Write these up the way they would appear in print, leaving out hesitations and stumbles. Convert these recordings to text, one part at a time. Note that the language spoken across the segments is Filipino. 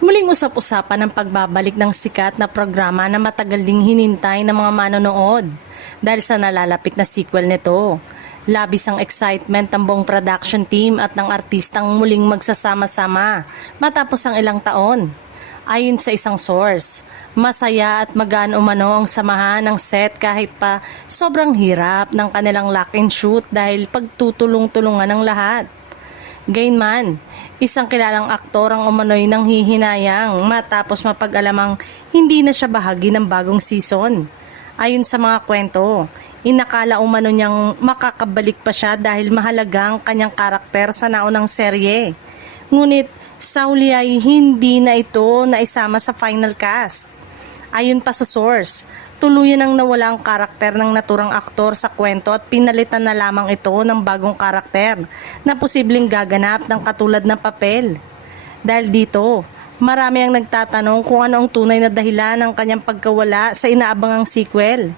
Muling usap-usapan ang pagbabalik ng sikat na programa na matagal ding hinintay ng mga manonood dahil sa nalalapit na sequel nito. Labis ang excitement ng buong production team at ng artistang muling magsasama-sama matapos ang ilang taon. Ayon sa isang source, masaya at magaan umano ang samahan ng set kahit pa sobrang hirap ng kanilang lock and shoot dahil pagtutulong-tulungan ng lahat. Gayunman, isang kilalang aktor ang umano'y nanghihinayang matapos mapag-alamang hindi na siya bahagi ng bagong season. Ayon sa mga kwento, inakala umano niyang makakabalik pa siya dahil mahalagang kanyang karakter sa naunang serye. Ngunit sa huli ay hindi na ito naisama sa final cast. Ayon pa sa source, tuluyan ang nawala ang karakter ng naturang aktor sa kwento at pinalitan na lamang ito ng bagong karakter na posibleng gaganap ng katulad na papel. Dahil dito, marami ang nagtatanong kung ano ang tunay na dahilan ng kanyang pagkawala sa inaabangang sequel.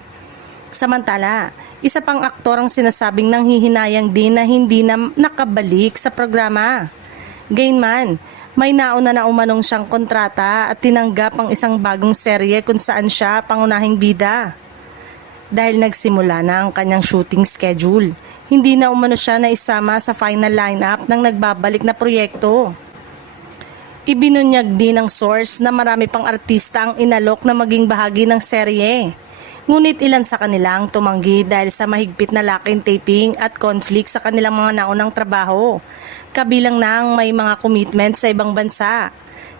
Samantala, isa pang aktor ang sinasabing nanghihinayang din na hindi na nakabalik sa programa. Gayunman, may nauna na umanong siyang kontrata at tinanggap ang isang bagong serye kung saan siya pangunahing bida. Dahil nagsimula na ang kanyang shooting schedule, hindi na umano siya naisama sa final lineup ng nagbabalik na proyekto. Ibinunyag din ng source na marami pang artista ang inalok na maging bahagi ng serye. Ngunit ilan sa kanila ang tumanggi dahil sa mahigpit na lock-in taping at conflict sa kanilang mga naunang trabaho. Kabilang na ang may mga commitment sa ibang bansa.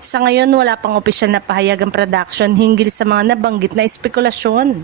Sa ngayon wala pang opisyal na pahayag ang production hinggil sa mga nabanggit na espekulasyon.